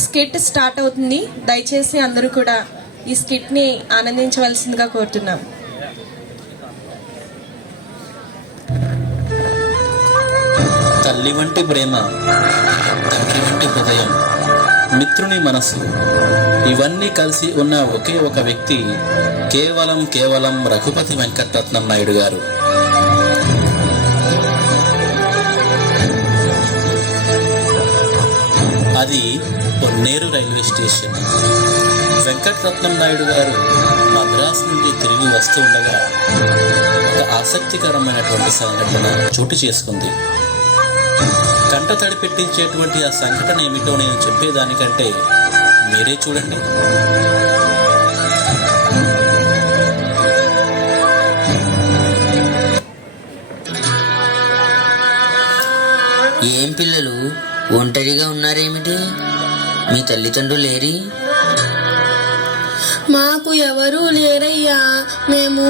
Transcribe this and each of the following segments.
Skit start అవుతుంది. దయచేసి అందరూ కూడా ఈ స్కిట్ని ఆనందించవలసిందిగా కోరుతున్నాం. తల్లి వంటి ప్రేమ, తండ్రి వంటి హృదయం, మిత్రుని మనసు, ఇవన్నీ కలిసి ఉన్న ఒకే ఒక వ్యక్తి కేవలం రఘుపతి వెంకటరత్నం నాయుడు గారు. అది పొన్నేరు రైల్వే స్టేషన్. వెంకటరత్నం నాయుడు గారు మద్రాసు నుండి తిరిగి వస్తూ ఉండగా ఒక ఆసక్తికరమైనటువంటి సంఘటన చోటు చేసుకుంది. కంట తడి పెట్టించేటువంటి ఆ సంఘటన ఏమిటో నేను చెప్పేదానికంటే మీరే చూడండి. ఏం పిల్లలు ఒంటరిగా ఉన్నారేమిటి? మీ తల్లిదండ్రులు లేరి? మాకు ఎవరూ లేరయ్యా, మేము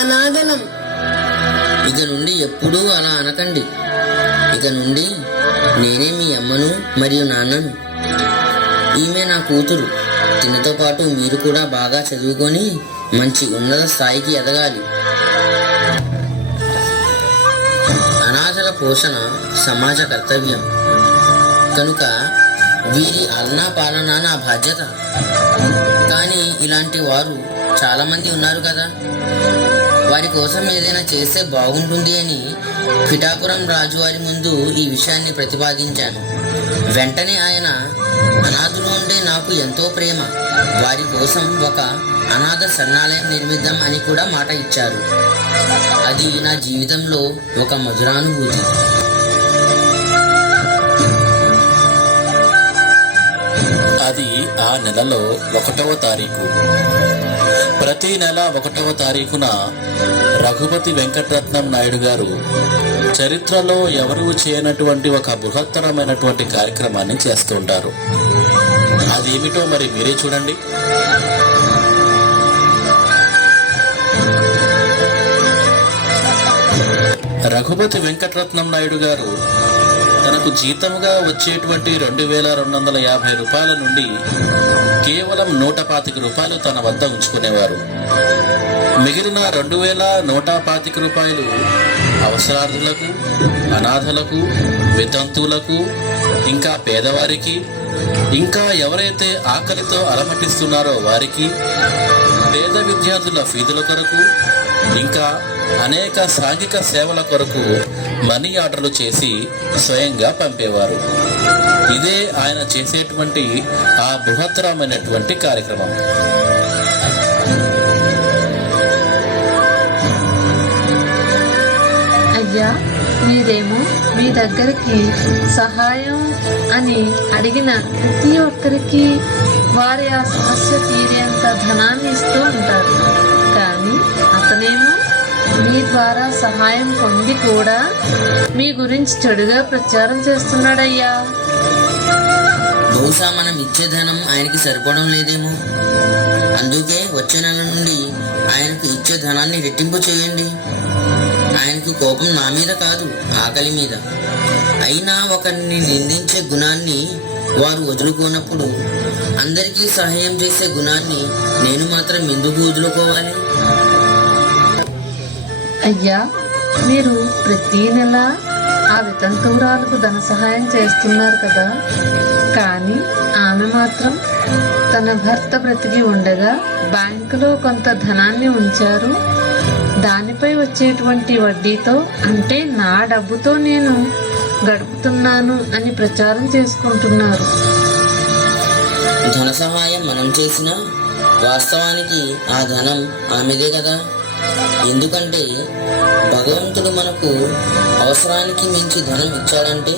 అనాథలం. ఇక నుండి ఎప్పుడూ అలా అనకండి. ఇక నుండి నేనే మీ అమ్మను మరియు నాన్నను. ఈమె నా కూతురు. తినతో పాటు మీరు కూడా బాగా చదువుకొని మంచి ఉన్నత స్థాయికి ఎదగాలి. అనాథల పోషణ సమాజ కర్తవ్యం కనుక వీరి అలనా పాలన నా బాధ్యత. కానీ ఇలాంటి వారు చాలా మంది ఉన్నారు కదా, వారి కోసం ఏదైనా చేస్తే బాగుంటుంది అని పిఠాపురం రాజు వారి ముందు ఈ విషయాన్ని ప్రతిపాదించాను. వెంటనే ఆయన, అనాథులు అంటే నాకు ఎంతో ప్రేమ, వారి కోసం ఒక అనాథ శరణాలయం నిర్మిద్దాం అని కూడా మాట ఇచ్చారు. అది నా జీవితంలో ఒక మధురానుభూతి. అది ఆ నెలలో 1వ తారీఖు. ప్రతి నెల 1వ తారీఖున రఘుపతి వెంకటరత్నం నాయుడు గారు చరిత్రలో ఎవరూ చేయనటువంటి ఒక బృహత్తరమైనటువంటి కార్యక్రమాన్ని చేస్తూ ఉంటారు. అదేమిటో మరి మీరే చూడండి. రఘుపతి వెంకటరత్నం నాయుడు గారు తనకు జీతముగా వచ్చేటువంటి 2250 రూపాయల నుండి కేవలం 125 రూపాయలు తన వద్ద ఉంచుకునేవారు. మిగిలిన 2125 రూపాయలు అవసరార్థులకు, అనాథలకు, వితంతువులకు, ఇంకా పేదవారికి, ఇంకా ఎవరైతే ఆకలితో అలమటిస్తున్నారో వారికి, పేద విద్యార్థుల ఫీజుల కొరకు, ఇంకా అనేక సాంఘిక సేవల కొరకు మనీ ఆర్డర్లు చేసి స్వయంగా పంపేవారు. ఇదే ఆయన చేసేటువంటి ఆ బృహత్తరమైనటువంటి కార్యక్రమం. అయ్యా, మీరేమో మీ దగ్గరికి సహాయం అని అడిగిన ప్రతి ఒక్కరికి వారి ఆ సమస్య తీరేంత ధనాన్ని ఇస్తూ ఉంటారు. కానీ అతనేమో మీ ద్వారా సహాయం పొంది కూడా మీ గురించి చెడుగా ప్రచారం చేస్తున్నాడయ్యా. బహుశా మనం ఇచ్చే ధనం ఆయనకి సరిపోవడం లేదేమో. అందుకే వచ్చే నెల నుండి ఆయనకు ఇచ్చే ధనాన్ని రెట్టింపు చేయండి. ఆయనకు కోపం నా మీద కాదు, ఆకలి మీద. అయినా ఒకరిని నిందించే గుణాన్ని వారు వదులుకోనప్పుడు అందరికీ సహాయం చేసే గుణాన్ని నేను మాత్రం ఎందుకు వదులుకోవాలి? అయ్యా, మీరు ప్రతీ నెల ఆ వితంతువురాలకు ధన సహాయం చేస్తున్నారు కదా, కానీ ఆమె మాత్రం తన భర్త బ్రతికి ఉండగా బ్యాంకులో కొంత ధనాన్ని ఉంచారు. దానిపై వచ్చేటువంటి వడ్డీతో, అంటే నా డబ్బుతో నేను గడుపుతున్నాను అని ప్రచారం చేసుకుంటున్నారు. ధన సహాయం మనం చేసినా వాస్తవానికి ఆ ధనం ఆమెదే కదా. ఎందుకంటే భగవంతుడు మనకు అవసరానికి మించి ధనం ఇచ్చాడంటే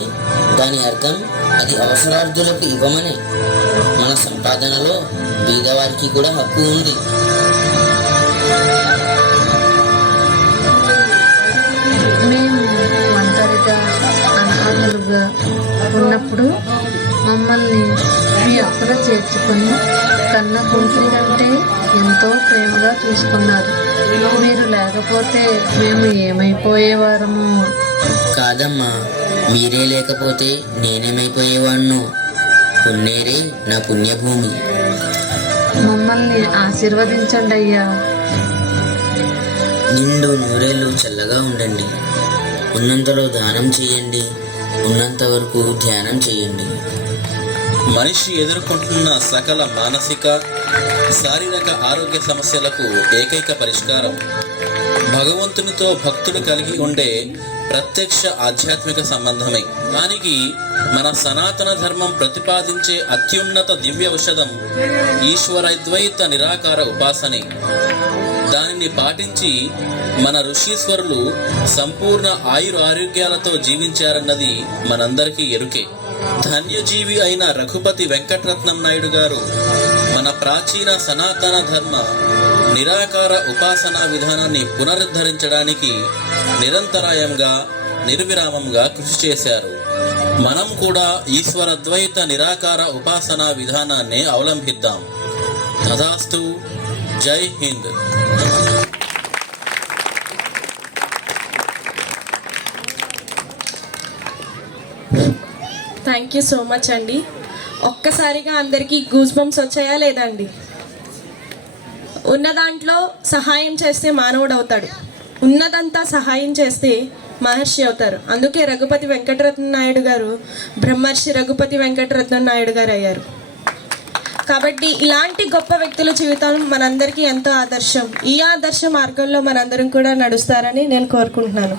దాని అర్థం అది అవసరార్థులకు ఇవ్వమనే. మన సంపాదనలో బీదవారికి కూడా హక్కు ఉంది. మేము ఒంటరిగా అనాథలుగా ఉన్నప్పుడు మమ్మల్ని మీ అప్పులో చేర్చుకొని కన్న కూతురి కంటే ఎంతో ప్రేమగా చూసుకున్నారు. మీరు లేకపోతే మేము ఏమైపోయేవారము? కాదమ్మా, మీరే లేకపోతే నేనేమైపోయేవాణ్ణు. పొన్నేరే నా పుణ్యభూమి. మమ్మల్ని ఆశీర్వదించండి అయ్యా. నిండు నూరేళ్ళు చల్లగా ఉండండి. ఉన్నంతలో దానం చేయండి, ఉన్నంత వరకు ధ్యానం చేయండి. మనిషి ఎదుర్కొంటున్న సకల మానసిక శారీరక ఆరోగ్య సమస్యలకు ఏకైక పరిష్కారం భగవంతునితో భక్తుడు కలిగి ఉండే ప్రత్యక్ష ఆధ్యాత్మిక సంబంధమే. దానికి మన సనాతన ధర్మం ప్రతిపాదించే అత్యున్నత దివ్య ఔషధం ఈశ్వరైద్వైత నిరాకార ఉపాసనే. దానిని పాటించి మన ఋషీశ్వరులు సంపూర్ణ ఆయురారోగ్యాలతో జీవించారన్నది మనందరికీ ఎరుకే. ధన్యజీవి అయిన రఘుపతి వెంకటరత్నం నాయుడు గారు మన ప్రాచీన సనాతన ధర్మ నిరాకార ఉపాసనా విధానాన్ని పునరుద్ధరించడానికి నిరంతరాయంగా నిర్విరామంగా కృషి చేశారు. మనం కూడా ఈశ్వరద్వైత నిరాకార ఉపాసనా విధానాన్ని అవలంబిద్దాం. తథాస్తు. జై Hind. Thank you so much అండి. ఒక్కసారిగా అందరికీ గూస్ బంప్స్ వచ్చాయా లేదా అండి? ఉన్న దాంట్లో సహాయం చేస్తే మానవుడు అవుతాడు, ఉన్నదంతా సహాయం చేస్తే మహర్షి అవుతారు. అందుకే రఘుపతి వెంకటరత్న నాయుడు గారు బ్రహ్మర్షి రఘుపతి వెంకటరత్న నాయుడు గారు అయ్యారు. కాబట్టి ఇలాంటి గొప్ప వ్యక్తుల జీవితం మనందరికీ ఎంతో ఆదర్శం. ఈ ఆదర్శ మార్గంలో మనందరం కూడా నడుస్తారని నేను కోరుకుంటున్నాను.